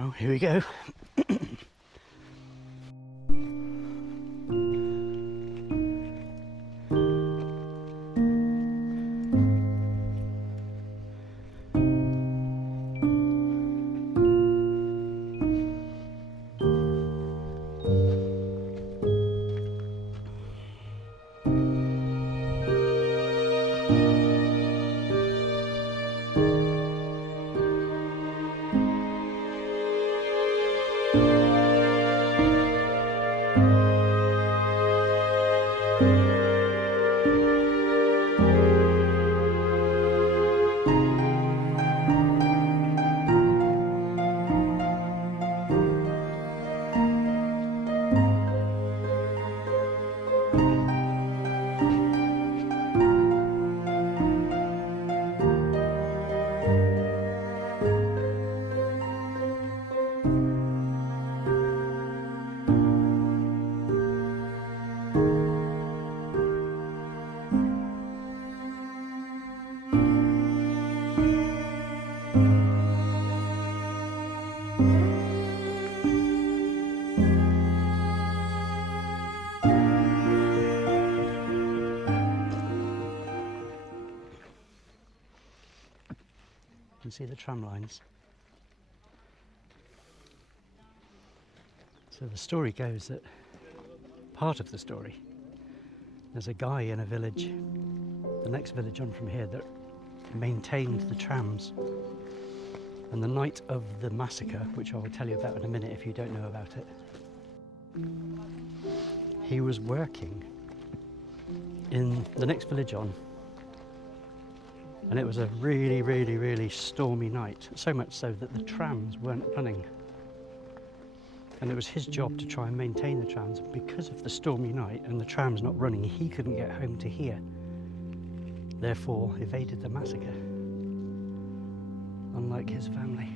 Well, here we go. You can see the tram lines. So the story goes that part of the story, there's a guy in a village, the next village on from here, that maintained the trams. And the night of the massacre, which I will tell you about in a minute if you don't know about it, he was working in the next village on, and it was a really, really, really stormy night, so much so that the trams weren't running. And it was his job to try and maintain the trams. Because of the stormy night and the trams not running, he couldn't get home to here, therefore evaded the massacre, unlike his family.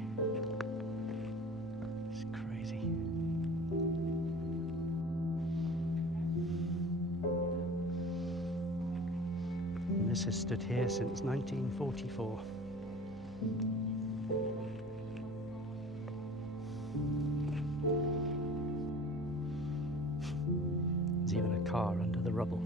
It's crazy. And this has stood here since 1944. There's even a car under the rubble.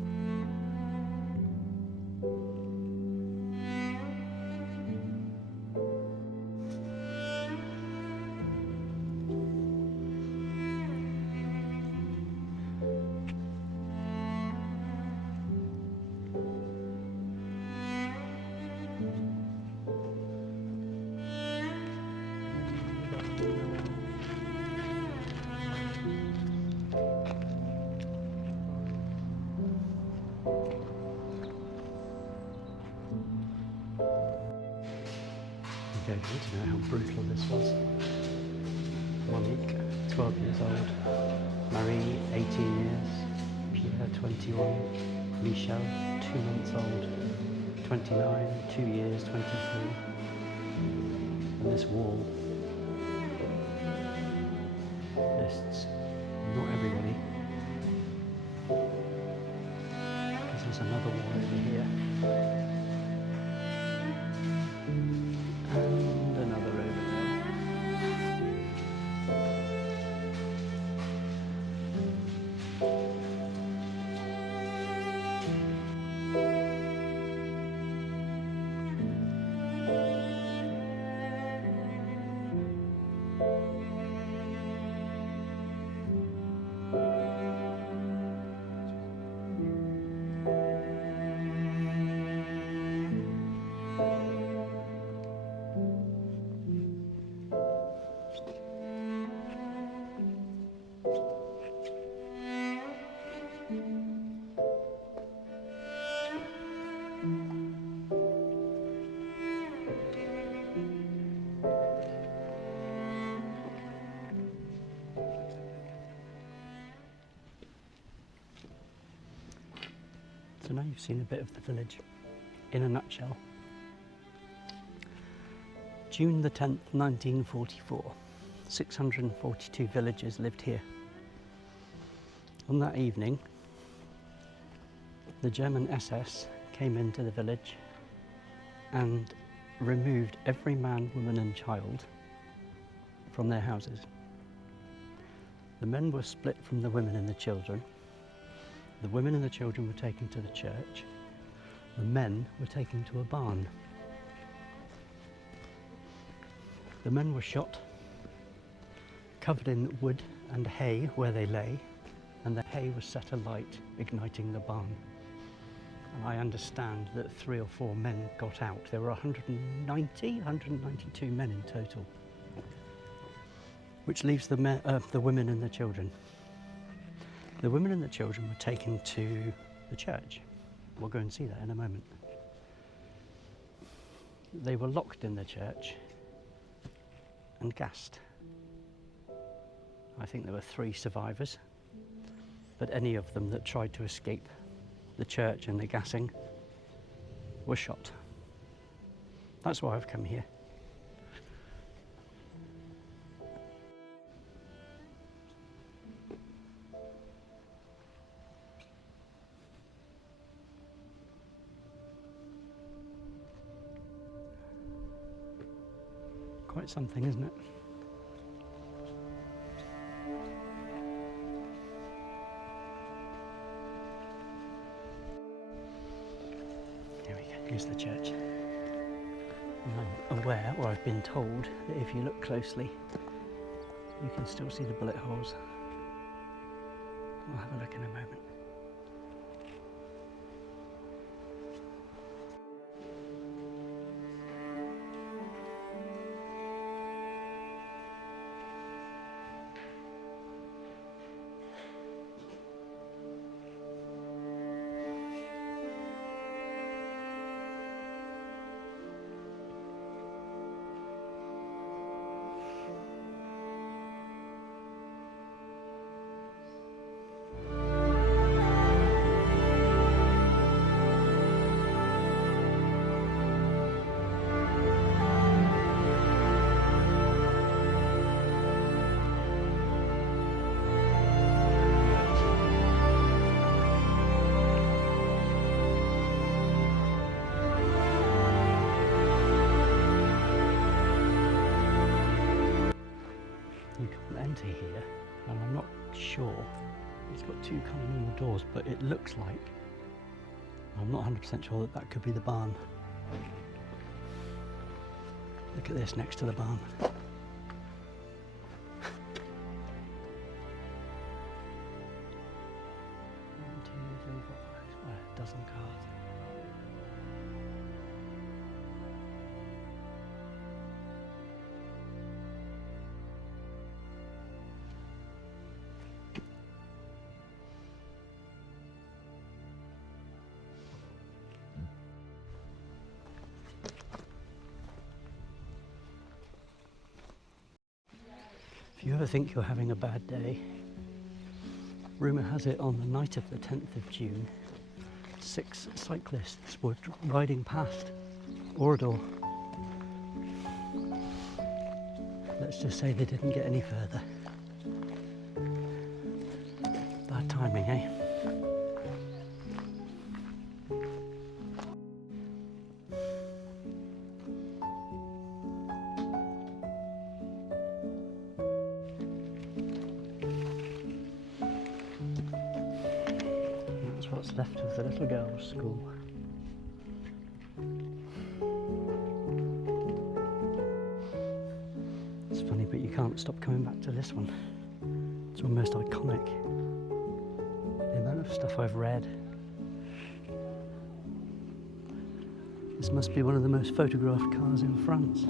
You don't need to know how brutal this was. Monique, 12 years old. Marie, 18 years. Pierre, 21. Michel, 2 months old. 29, 2 years, 23. And this wall lists not everybody, because there's another wall over here. And another over there. So now you've seen a bit of the village in a nutshell. June the 10th, 1944, 642 villagers lived here. On that evening, the German SS came into the village and removed every man, woman and child from their houses. The men were split from the women and the children. The women and the children were taken to the church. The men were taken to a barn. The men were shot, covered in wood and hay where they lay, and the hay was set alight, igniting the barn. And I understand that 3 or 4 men got out. There were 192 men in total, which leaves the women and the children. The women and the children were taken to the church. We'll go and see that in a moment. They were locked in the church and gassed. I think there were 3 survivors, but any of them that tried to escape the church and the gassing were shot. That's why I've come here. Quite something, isn't it? Here we go, here's the church. And I'm aware, or I've been told, that if you look closely, you can still see the bullet holes. We'll have a look in a moment. Here, and I'm not sure. It's got 2 kind of normal doors, but it looks like, I'm not 100% sure that could be the barn. Look at this next to the barn. 1, 2, 3, 4, 5, a dozen cars. If you ever think you're having a bad day, rumour has it on the night of the 10th of June, 6 cyclists were riding past Oradour. Let's just say they didn't get any further. Bad timing, eh? What's left of the little girls' school. It's funny, but you can't stop coming back to this one. It's almost iconic. The amount of stuff I've read. This must be one of the most photographed cars in France.